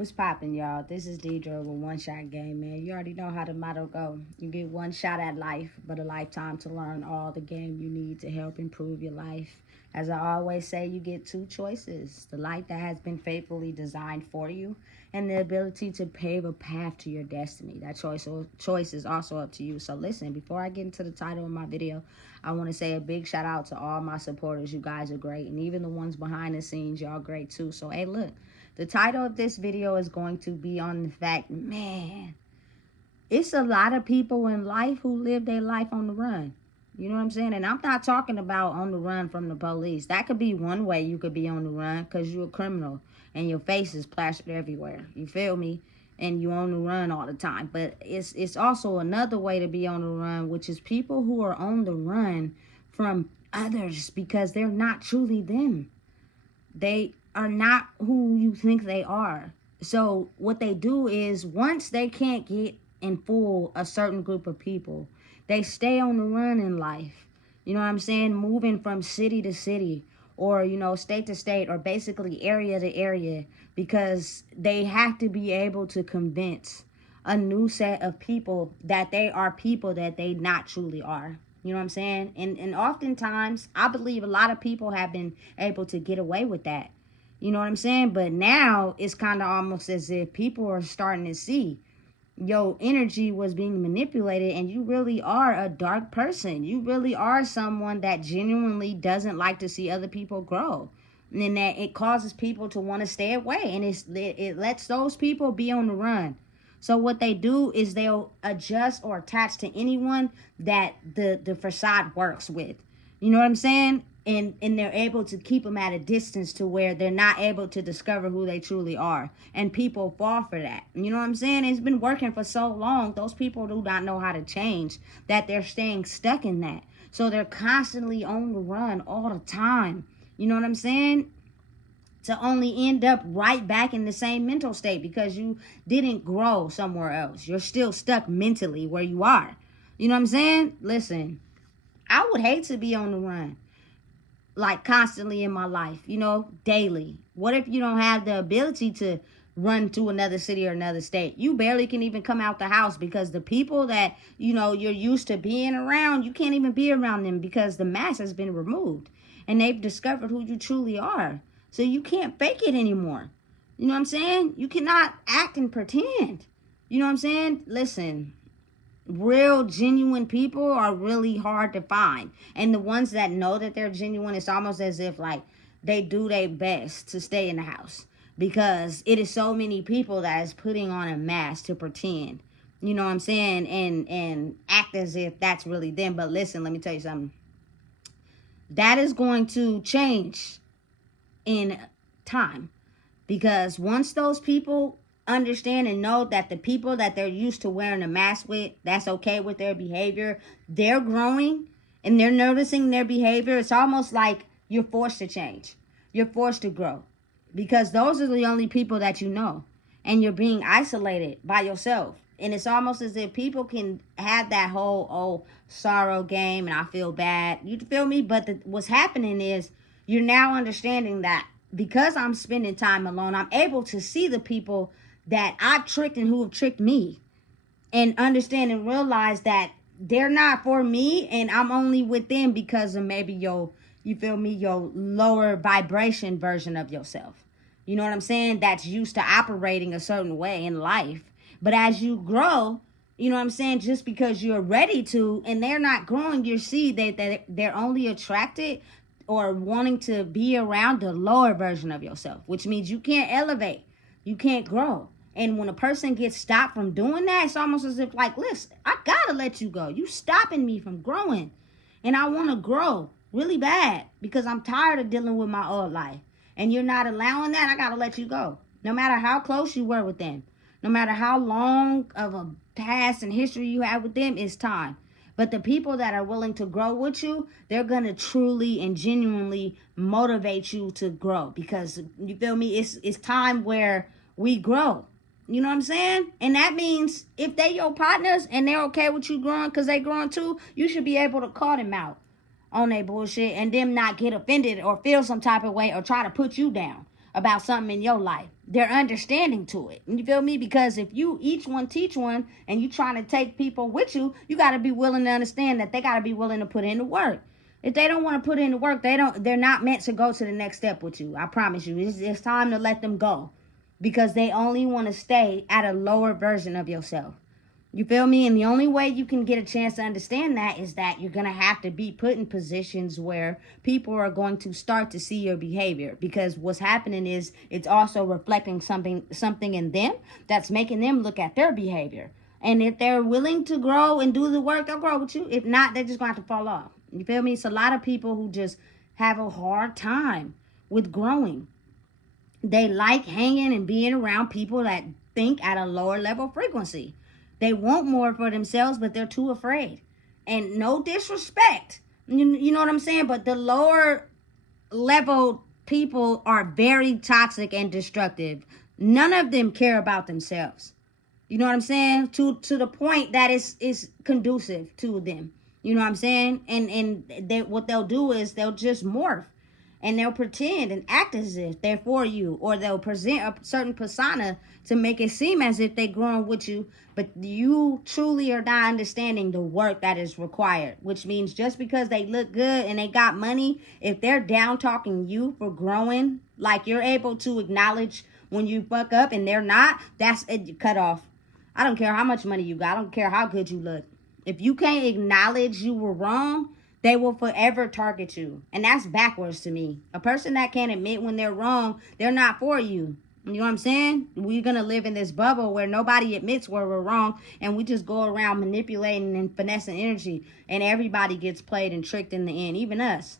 What's poppin', y'all? This is Deidre with One Shot Game, man. You already know how the motto go. You get one shot at life, but a lifetime to learn all the game you need to help improve your life. As I always say, you get two choices. The life that has been faithfully designed for you and the ability to pave a path to your destiny. That choice is also up to you. So listen, before I get into the title of my video, I want to say a big shout out to all my supporters. You guys are great. And even the ones behind the scenes, y'all great too. So, hey, look. The title of this video is going to be on the fact, man, it's a lot of people in life who live their life on the run. You know what I'm saying? And I'm not talking about on the run from the police. That could be one way you could be on the run because you're a criminal and your face is plastered everywhere. You feel me? And you on the run all the time. But it's also another way to be on the run, which is people who are on the run from others because they're not truly them. They are not who you think they are. So what they do is once they can't get in full a certain group of people, they stay on the run in life. You know what I'm saying? Moving from city to city or, state to state or basically area to area because they have to be able to convince a new set of people that they are people that they not truly are. You know what I'm saying? And oftentimes, I believe a lot of people have been able to get away with that. You know what I'm saying? But now it's kind of almost as if people are starting to see your energy was being manipulated and you really are a dark person. You really are someone that genuinely doesn't like to see other people grow. And that it causes people to want to stay away. And it lets those people be on the run. So what they do is they'll adjust or attach to anyone that the facade works with. You know what I'm saying? And they're able to keep them at a distance to where they're not able to discover who they truly are. And people fall for that. You know what I'm saying? It's been working for so long. Those people do not know how to change, that they're staying stuck in that. So they're constantly on the run all the time. You know what I'm saying? To only end up right back in the same mental state because you didn't grow somewhere else. You're still stuck mentally where you are. You know what I'm saying? Listen, I would hate to be on the run. Like constantly in my life, daily. What if you don't have the ability to run to another city or another state? You barely can even come out the house because the people that, you're used to being around, you can't even be around them because the mask has been removed and they've discovered who you truly are. So you can't fake it anymore. You know what I'm saying? You cannot act and pretend. You know what I'm saying? Listen, real genuine people are really hard to find, and the ones that know that they're genuine, it's almost as if like they do their best to stay in the house because it is so many people that is putting on a mask to pretend, you know what I'm saying, and act as if that's really them. But listen, let me tell you something, that is going to change in time because once those people understand and know that the people that they're used to wearing a mask with, that's okay with their behavior, they're growing and they're noticing their behavior. It's almost like you're forced to change. You're forced to grow because those are the only people that you know, and you're being isolated by yourself. And it's almost as if people can have that whole sorrow game and I feel bad. You feel me? But what's happening is you're now understanding that because I'm spending time alone, I'm able to see the people that I've tricked and who have tricked me, and understand and realize that they're not for me and I'm only with them because of maybe your lower vibration version of yourself. You know what I'm saying? That's used to operating a certain way in life. But as you grow, you know what I'm saying, just because you're ready to and they're not growing, you see that they're only attracted or wanting to be around the lower version of yourself, which means you can't elevate, you can't grow. And when a person gets stopped from doing that, it's almost as if like, listen, I gotta let you go. You stopping me from growing. And I want to grow really bad because I'm tired of dealing with my old life. And you're not allowing that, I gotta let you go. No matter how close you were with them, no matter how long of a past and history you have with them, it's time. But the people that are willing to grow with you, they're going to truly and genuinely motivate you to grow because, you feel me, it's time where we grow. You know what I'm saying? And that means if they your partners and they're okay with you growing because they growing too, you should be able to call them out on their bullshit and them not get offended or feel some type of way or try to put you down about something in your life. their understanding to it. You feel me? Because if you each one teach one and you trying to take people with you, you got to be willing to understand that they got to be willing to put in the work. If they don't want to put in the work, they're not meant to go to the next step with you. I promise you. It's time to let them go, because they only want to stay at a lower version of yourself. You feel me? And the only way you can get a chance to understand that is that you're going to have to be put in positions where people are going to start to see your behavior, because what's happening is it's also reflecting something in them that's making them look at their behavior. And if they're willing to grow and do the work, they'll grow with you. If not, they're just going to have to fall off. You feel me? It's a lot of people who just have a hard time with growing. They like hanging and being around people that think at a lower level frequency. They want more for themselves, but they're too afraid. And no disrespect, you know what I'm saying? But the lower level people are very toxic and destructive. None of them care about themselves. You know what I'm saying? To the point that it's conducive to them. You know what I'm saying? And what they'll do is they'll just morph. And they'll pretend and act as if they're for you, or they'll present a certain persona to make it seem as if they're growing with you, but you truly are not understanding the work that is required, which means just because they look good and they got money, if they're down talking you for growing, like you're able to acknowledge when you fuck up and they're not, that's it, cut off. I don't care how much money you got. I don't care how good you look. If you can't acknowledge you were wrong, they will forever target you. And that's backwards to me. A person that can't admit when they're wrong, they're not for you. You know what I'm saying? We're going to live in this bubble where nobody admits where we're wrong, and we just go around manipulating and finessing energy, and everybody gets played and tricked in the end, even us.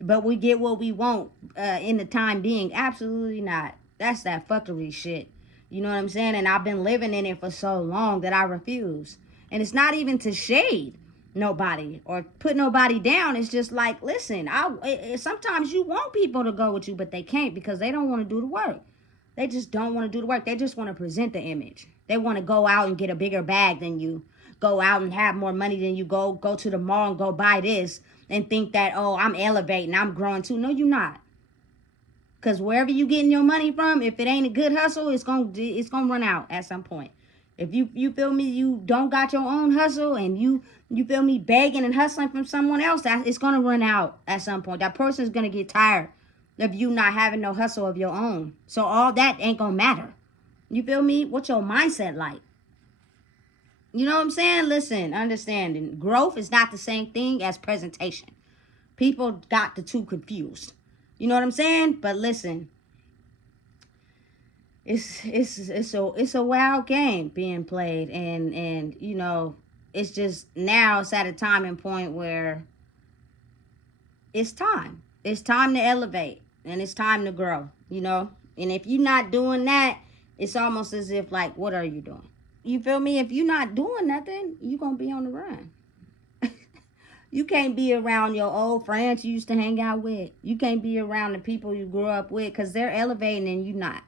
But we get what we want in the time being. Absolutely not. That's that fuckery shit. You know what I'm saying? And I've been living in it for so long that I refuse. And it's not even to shade nobody or put nobody down. It's just like, listen, sometimes you want people to go with you, but they can't because they don't want to do the work. They just don't want to do the work. They just want to present the image. They want to go out and get a bigger bag than you, go out and have more money than you, go to the mall and go buy this and think that, oh, I'm elevating, I'm growing too. No, you're not. Because wherever you getting your money from, if it ain't a good hustle, it's gonna run out at some point. If you feel me, you don't got your own hustle, and you feel me, begging and hustling from someone else, it's gonna run out at some point. That person's gonna get tired of you not having no hustle of your own. So all that ain't gonna matter. You feel me? What's your mindset like? You know what I'm saying? Listen, understanding. Growth is not the same thing as presentation. People got the two confused. You know what I'm saying? But listen, it's a wild game being played, and you know, it's just now it's at a time and point where it's time to elevate, and it's time to grow, you know. And if you're not doing that, it's almost as if like, what are you doing? You feel me? If you're not doing nothing, you're gonna be on the run. You can't be around your old friends you used to hang out with. You can't be around the people you grew up with, because they're elevating and you're not.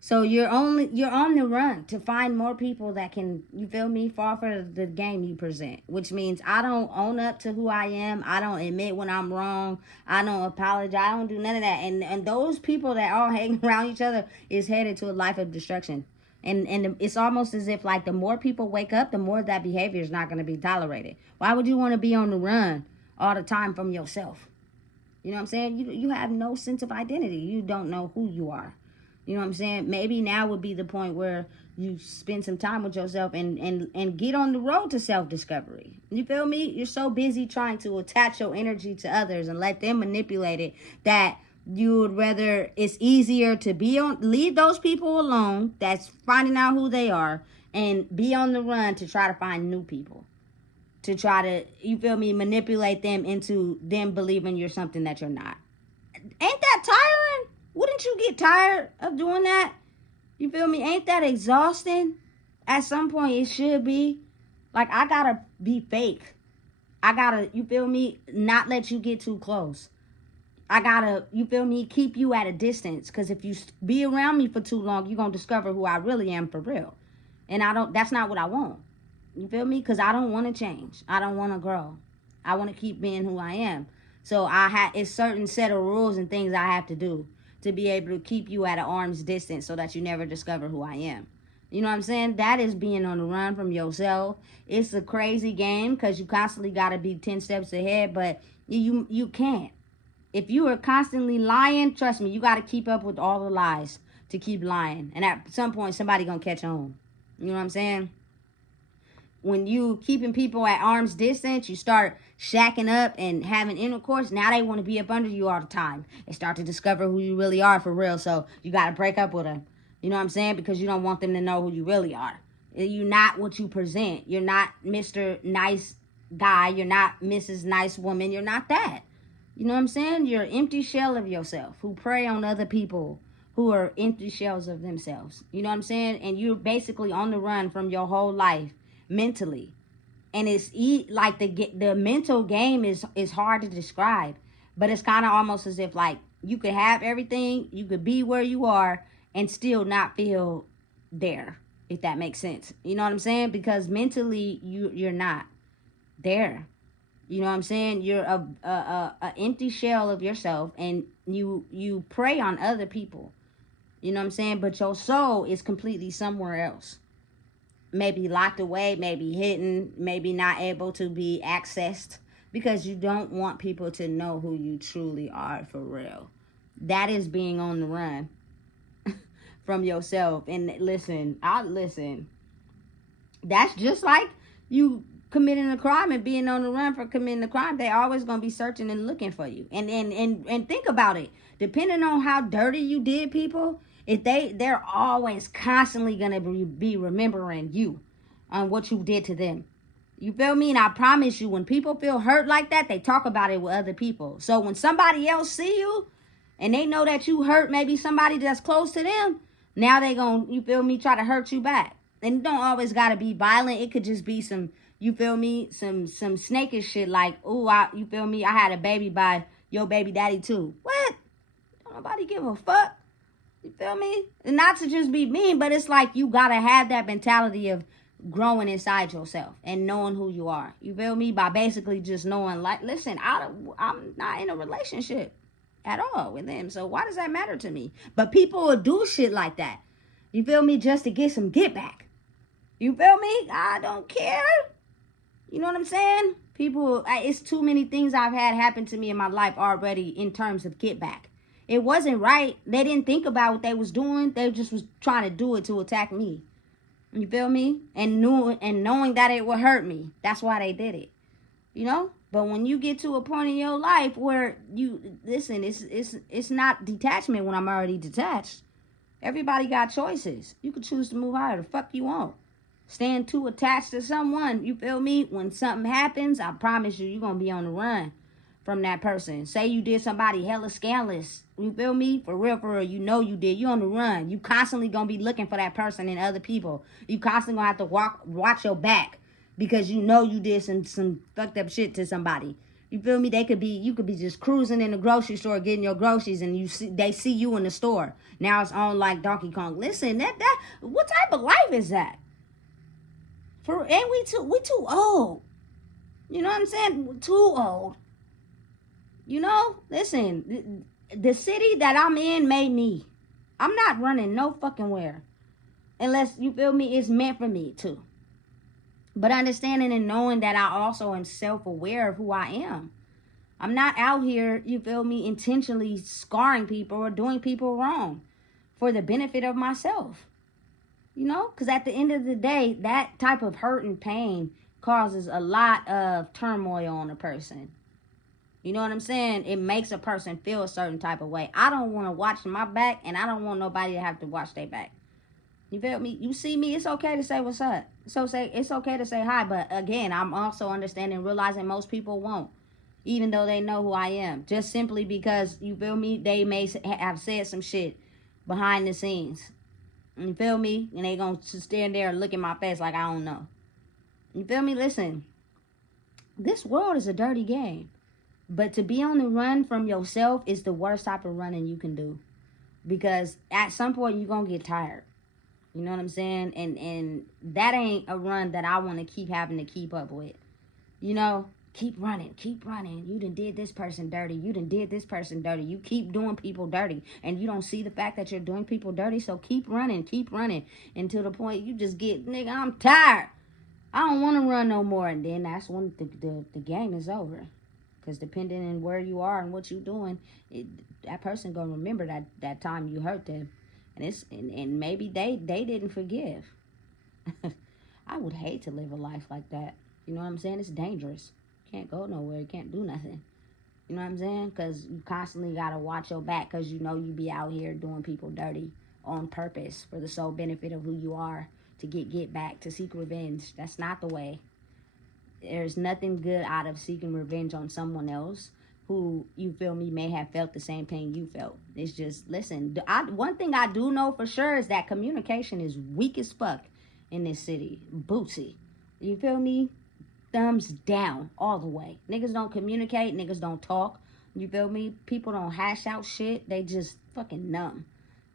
So you're on the run to find more people that can, you feel me, fall for the game you present. Which means I don't own up to who I am. I don't admit when I'm wrong. I don't apologize. I don't do none of that. And those people that all hang around each other is headed to a life of destruction. And it's almost as if like the more people wake up, the more that behavior is not going to be tolerated. Why would you want to be on the run all the time from yourself? You know what I'm saying? You have no sense of identity. You don't know who you are. You know what I'm saying? Maybe now would be the point where you spend some time with yourself and get on the road to self-discovery. You feel me? You're so busy trying to attach your energy to others and let them manipulate it that you would rather, it's easier to leave those people alone that's finding out who they are and be on the run to try to find new people. To try to, you feel me, manipulate them into them believing you're something that you're not. Ain't that tiring? Wouldn't you get tired of doing that? You feel me? Ain't that exhausting? At some point it should be. Like, I gotta be fake. I gotta, you feel me, not let you get too close. I gotta, you feel me, keep you at a distance. Because if you be around me for too long, you're gonna discover who I really am for real. And that's not what I want. You feel me? Because I don't want to change. I don't want to grow. I want to keep being who I am. So it's certain set of rules and things I have to do to be able to keep you at an arm's distance so that you never discover who I am. You know what I'm saying? That is being on the run from yourself. It's a crazy game because you constantly got to be 10 steps ahead, but you can't. If you are constantly lying, trust me, you got to keep up with all the lies to keep lying. And at some point, somebody going to catch on. You know what I'm saying? When you keeping people at arm's distance, you start shacking up and having intercourse. Now they want to be up under you all the time. They start to discover who you really are for real. So you got to break up with them. You know what I'm saying? Because you don't want them to know who you really are. You're not what you present. You're not Mr. Nice Guy. You're not Mrs. Nice Woman. You're not that. You know what I'm saying? You're an empty shell of yourself who prey on other people who are empty shells of themselves. You know what I'm saying? And you're basically on the run from your whole life mentally. And it's like the mental game is hard to describe, but it's kind of almost as if like you could have everything, you could be where you are and still not feel there, if that makes sense. You know what I'm saying? Because mentally you're not there. You know what I'm saying? You're a empty shell of yourself, and you prey on other people. You know what I'm saying? But your soul is completely somewhere else. Maybe locked away, maybe hidden, maybe not able to be accessed because you don't want people to know who you truly are for real. That is being on the run from yourself. And listen, that's just like you committing a crime and being on the run for committing a crime. They always gonna be searching and looking for you. And think about it. Depending on how dirty you did people, if they're always constantly gonna be remembering you on what you did to them. You feel me? And I promise you, when people feel hurt like that, they talk about it with other people. So when somebody else see you and they know that you hurt maybe somebody that's close to them, now they gonna, you feel me, try to hurt you back. And it don't always gotta be violent. It could just be some, you feel me, some snakish shit like, oh, you feel me, I had a baby by your baby daddy too. What? Don't nobody give a fuck. You feel me? And not to just be mean, but it's like you gotta have that mentality of growing inside yourself and knowing who you are. You feel me? By basically just knowing, like, listen, I'm not in a relationship at all with them, so why does that matter to me? But people will do shit like that. You feel me? Just to get some get back. You feel me? I don't care. You know what I'm saying? People, it's too many things I've had happen to me in my life already in terms of get back. It wasn't right. They didn't think about what they was doing. They just was trying to do it to attack me. You feel me? And knowing that it would hurt me. That's why they did it. You know? But when you get to a point in your life where you listen, it's not detachment when I'm already detached. Everybody got choices. You can choose to move however the fuck you want. Staying too attached to someone, you feel me? When something happens, I promise you're gonna be on the run from that person. Say you did somebody hella scandalous. You feel me? For real, you know you did. You on the run. You constantly gonna be looking for that person and other people. You constantly gonna have to watch your back because you know you did some fucked up shit to somebody. You feel me? You could be just cruising in the grocery store getting your groceries, and they see you in the store. Now it's on like Donkey Kong. Listen, that what type of life is that? And we too old. You know what I'm saying? We're too old. You know, listen, the city that I'm in made me. I'm not running no fucking where. Unless, you feel me, it's meant for me too. But understanding and knowing that I also am self-aware of who I am. I'm not out here, you feel me, intentionally scarring people or doing people wrong for the benefit of myself. You know, because at the end of the day, that type of hurt and pain causes a lot of turmoil on a person. You know what I'm saying? It makes a person feel a certain type of way. I don't want to watch my back, and I don't want nobody to have to watch their back. You feel me? You see me, it's okay to say what's up. It's okay to say hi, but again, I'm also understanding, realizing most people won't, even though they know who I am. Just simply because, you feel me, they may have said some shit behind the scenes. You feel me? And they gonna stand there and look in my face like I don't know. You feel me? Listen, this world is a dirty game. But to be on the run from yourself is the worst type of running you can do. Because at some point you're going to get tired. You know what I'm saying? And that ain't a run that I want to keep having to keep up with. You know? Keep running, keep running. You done did this person dirty. You done did this person dirty. You keep doing people dirty. And you don't see the fact that you're doing people dirty. So keep running. Until the point you just get, nigga, I'm tired. I don't want to run no more. And then that's when the game is over. Because depending on where you are and what you're doing, that person going to remember that time you hurt them. And maybe they didn't forgive. I would hate to live a life like that. You know what I'm saying? It's dangerous. You can't go nowhere. You can't do nothing. You know what I'm saying? Because you constantly got to watch your back because you know you be out here doing people dirty on purpose for the sole benefit of who you are, to get back, to seek revenge. That's not the way. There's nothing good out of seeking revenge on someone else who, you feel me, may have felt the same pain you felt. It's just, listen, one thing I do know for sure is that communication is weak as fuck in this city. Bootsy. You feel me? Thumbs down all the way. Niggas don't communicate. Niggas don't talk. You feel me? People don't hash out shit. They just fucking numb.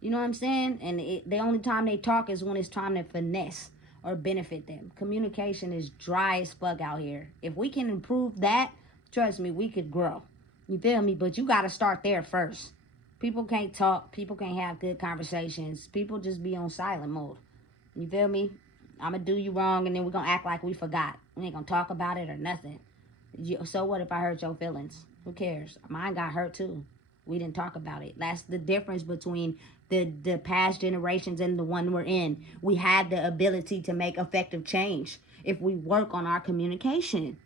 You know what I'm saying? And the only time they talk is when it's time to finesse or benefit them. Communication is dry as fuck out here. If we can improve that, trust me, we could grow. You feel me? But you got to start there first. People can't talk. People can't have good conversations. People just be on silent mode. You feel me? I'm going to do you wrong, and then we're going to act like we forgot. We ain't going to talk about it or nothing. So what if I hurt your feelings? Who cares? Mine got hurt too. We didn't talk about it. That's the difference between the past generations and the one we're in. We had the ability to make effective change if we work on our communication.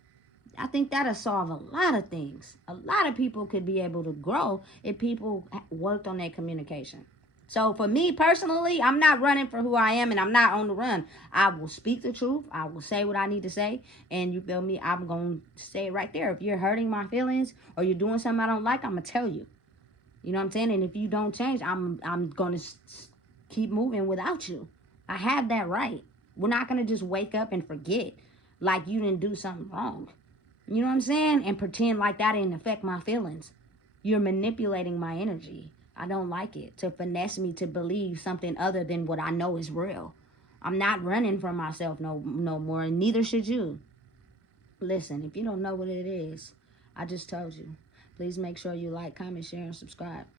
I think that'll solve a lot of things. A lot of people could be able to grow if people worked on their communication. So for me personally, I'm not running for who I am, and I'm not on the run. I will speak the truth. I will say what I need to say. And you feel me? I'm going to say it right there. If you're hurting my feelings or you're doing something I don't like, I'm going to tell you. You know what I'm saying? And if you don't change, I'm going to keep moving without you. I have that right. We're not going to just wake up and forget like you didn't do something wrong. You know what I'm saying? And pretend like that didn't affect my feelings. You're manipulating my energy. I don't like it. To finesse me to believe something other than what I know is real. I'm not running from myself no more, and neither should you. Listen, if you don't know what it is, I just told you. Please make sure you like, comment, share, and subscribe.